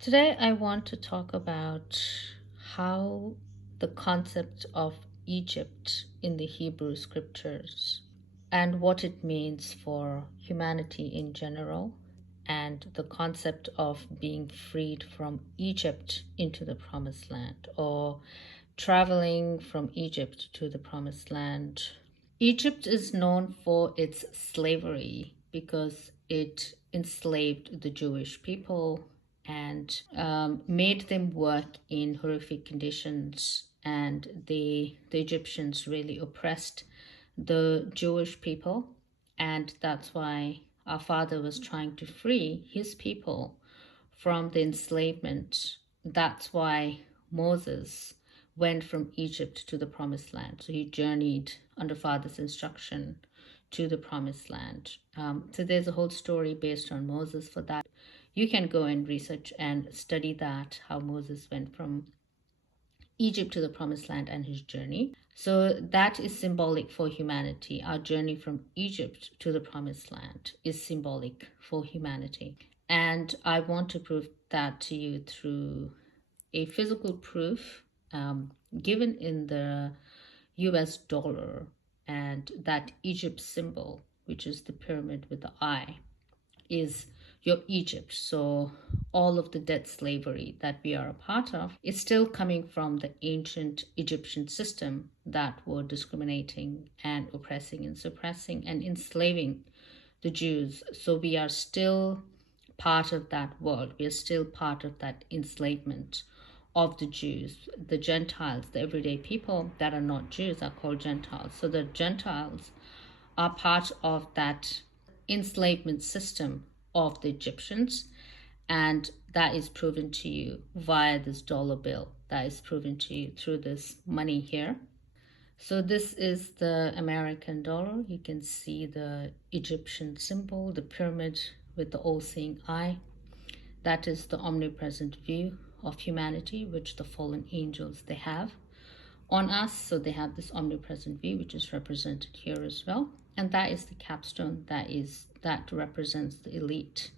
Today, I want to talk about how the concept of Egypt in the Hebrew scriptures and what it means for humanity in general, and the concept of being freed from Egypt into the promised land or traveling from Egypt to the promised land. Egypt is known for its slavery because it enslaved the Jewish people and made them work in horrific conditions. And the Egyptians really oppressed the Jewish people. And that's why our Father was trying to free his people from the enslavement. That's why Moses went from Egypt to the promised land. So he journeyed under Father's instruction to the promised land. So there's a whole story based on Moses for that. You can go and research and study that, how Moses went from Egypt to the promised land and his journey. So that is symbolic for humanity. Our journey from Egypt to the promised land is symbolic for humanity. And I want to prove that to you through a physical proof given in the US dollar, and that Egypt symbol, which is the pyramid with the eye, is your Egypt. So all of the debt slavery that we are a part of is still coming from the ancient Egyptian system that were discriminating and oppressing and suppressing and enslaving the Jews. So we are still part of that world. We are still part of that enslavement of the Jews. The Gentiles, the everyday people that are not Jews, are called Gentiles. So the Gentiles are part of that enslavement system of the Egyptians, and that is proven to you via this dollar bill. That is proven to you through this money here. So this is the American dollar. You can see the Egyptian symbol, the pyramid with the all-seeing eye. That is the omnipresent view of humanity, which the fallen angels they have on us. So they have this omnipresent view, which is represented here as well. And that is the capstone that represents the elite,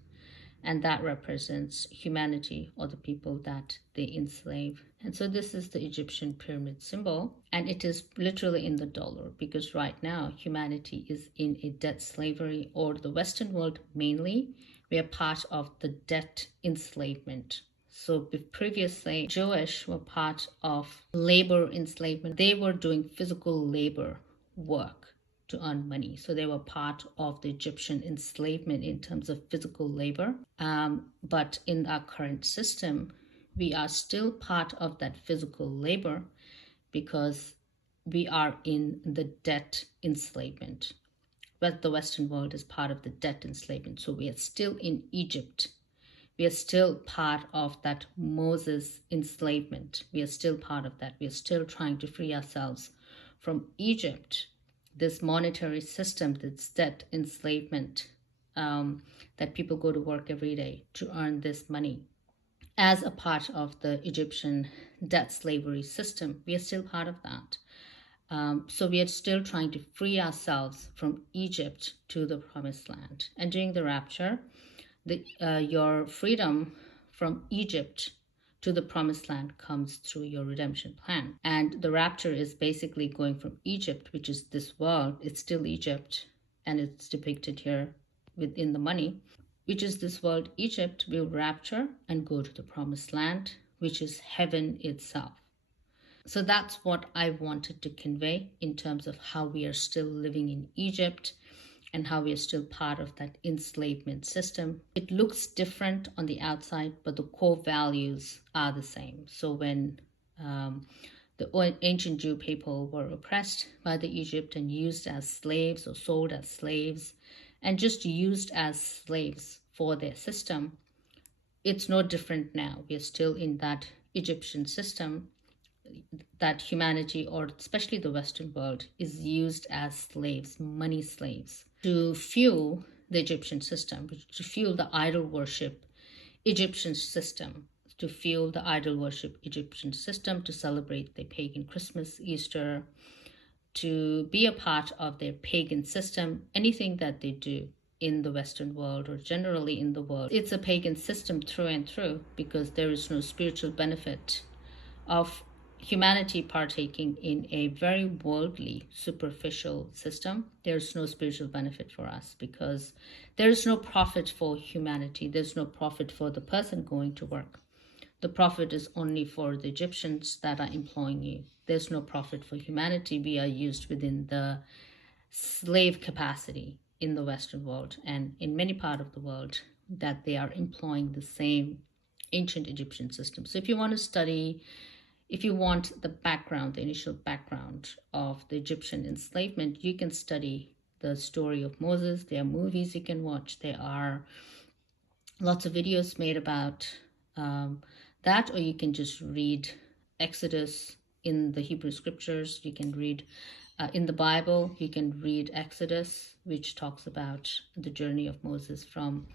and that represents humanity, or the people that they enslave. And so this is the Egyptian pyramid symbol, and it is literally in the dollar, because right now humanity is in a debt slavery, or the Western world mainly, we are part of the debt enslavement. So previously, Jewish were part of labor enslavement. They were doing physical labor work to earn money. So they were part of the Egyptian enslavement in terms of physical labor. But in our current system, we are still part of that physical labor because we are in the debt enslavement. But the Western world is part of the debt enslavement. So we are still in Egypt. We are still part of that Moses enslavement. We are still part of that. We are still trying to free ourselves from Egypt, this monetary system, this debt enslavement, that people go to work every day to earn this money. As a part of the Egyptian debt slavery system, we are still part of that. So we are still trying to free ourselves from Egypt to the promised land. And during the rapture, your freedom from Egypt to the promised land comes through your redemption plan. And the rapture is basically going from Egypt, which is this world, it's still Egypt, and it's depicted here within the money, which is this world, Egypt, will rapture and go to the promised land, which is heaven itself. So that's what I wanted to convey in terms of how we are still living in Egypt and how we are still part of that enslavement system. It looks different on the outside, but the core values are the same. So when the ancient Jew people were oppressed by the Egypt and used as slaves or sold as slaves and just used as slaves for their system, it's no different now. We are still in that Egyptian system, that humanity, or especially the Western world, is used as slaves, money slaves, to fuel the Egyptian system, to fuel the idol worship Egyptian system, to fuel the idol worship Egyptian system, to celebrate their pagan Christmas, Easter, to be a part of their pagan system. Anything that they do in the Western world or generally in the world. It's a pagan system through and through because there is no spiritual benefit of humanity partaking in a very worldly, superficial system. There's no spiritual benefit for us because there is no profit for humanity. There's no profit for the person going to work. The profit is only for the Egyptians that are employing you. There's no profit for humanity. We are used within the slave capacity in the Western world and in many parts of the world that they are employing the same ancient Egyptian system. So if you want to study, if you want the background, the initial background of the Egyptian enslavement, you can study the story of Moses. There are movies you can watch. There are lots of videos made about that, or you can just read Exodus in the Hebrew scriptures. You can read in the Bible, you can read Exodus, which talks about the journey of Moses from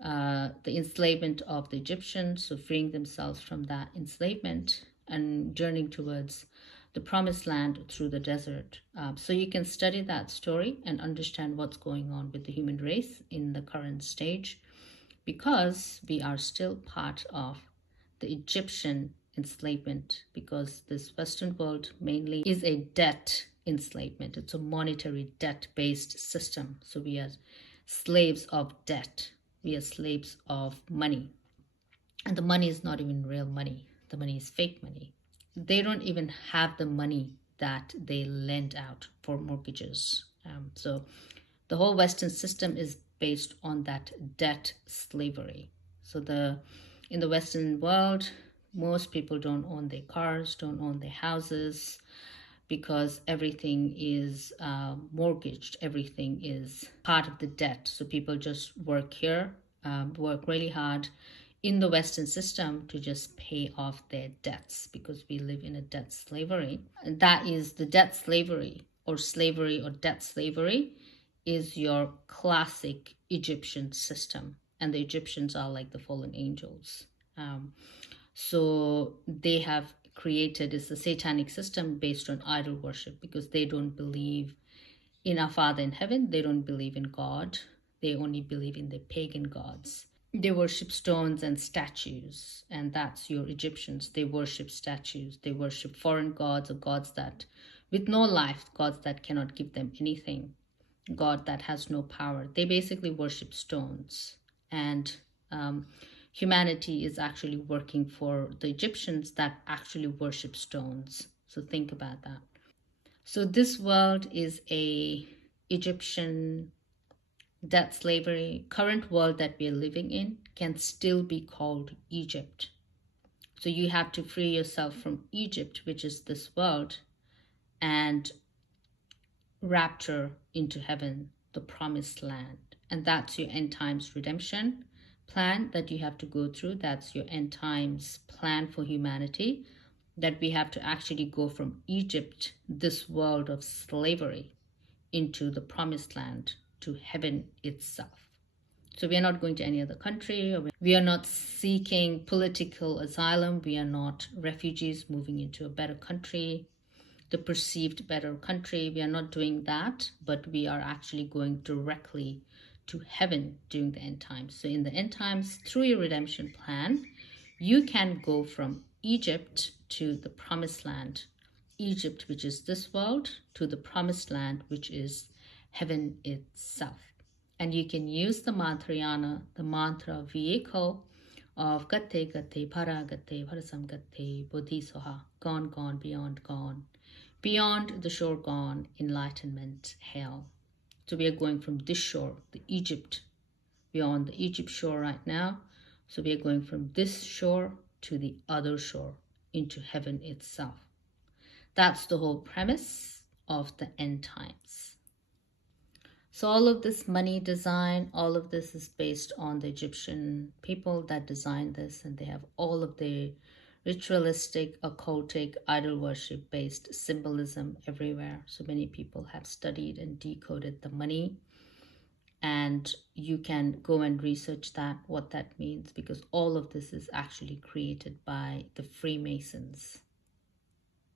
the enslavement of the Egyptians, so freeing themselves from that enslavement and journeying towards the promised land through the desert. So you can study that story and understand what's going on with the human race in the current stage, because we are still part of the Egyptian enslavement, because this Western world mainly is a debt enslavement. It's a monetary debt-based system. So we are slaves of debt. We are slaves of money. And the money is not even real money. The money is fake money. They don't even have the money that they lend out for mortgages. So the whole Western system is based on that debt slavery. So in the Western world, most people don't own their cars, don't own their houses, because everything is mortgaged. Everything is part of the debt. So people just work here, work really hard in the Western system to just pay off their debts, because we live in a debt slavery. And that is the debt slavery or debt slavery is your classic Egyptian system. And the Egyptians are like the fallen angels. So they have created is a satanic system based on idol worship, because they don't believe in our Father in heaven. They don't believe in God. They only believe in the pagan gods. They worship stones and statues, and that's your Egyptians. They worship statues. They worship foreign gods, or gods that with no life, gods that cannot give them anything, God that has no power. They basically worship stones. And humanity is actually working for the Egyptians that actually worship stones. So think about that. So this world is a Egyptian debt slavery. Current world that we are living in can still be called Egypt. So you have to free yourself from Egypt, which is this world, and rapture into heaven, the promised land. And that's your end times redemption plan that you have to go through. That's your end times plan for humanity, that we have to actually go from Egypt, this world of slavery, into the promised land, to heaven itself. So we are not going to any other country. We are not seeking political asylum. We are not refugees moving into a better country, the perceived better country. We are not doing that, but we are actually going directly to heaven during the end times. So in the end times, through your redemption plan, you can go from Egypt to the promised land. Egypt, which is this world, to the promised land, which is heaven itself. And you can use the mantrayana, the mantra vehicle of Gatte Gatte Para Gatte Parasam Gatte Bodhisattva, gone, gone, beyond, beyond the shore gone, enlightenment, hell. So we are going from this shore, the Egypt, we are on the Egypt shore right now. So we are going from this shore to the other shore, into heaven itself. That's the whole premise of the end times. So all of this money design, all of this is based on the Egyptian people that designed this, and they have all of the ritualistic, occultic, idol worship based symbolism everywhere. So many people have studied and decoded the money, and you can go and research that, what that means, because all of this is actually created by the Freemasons.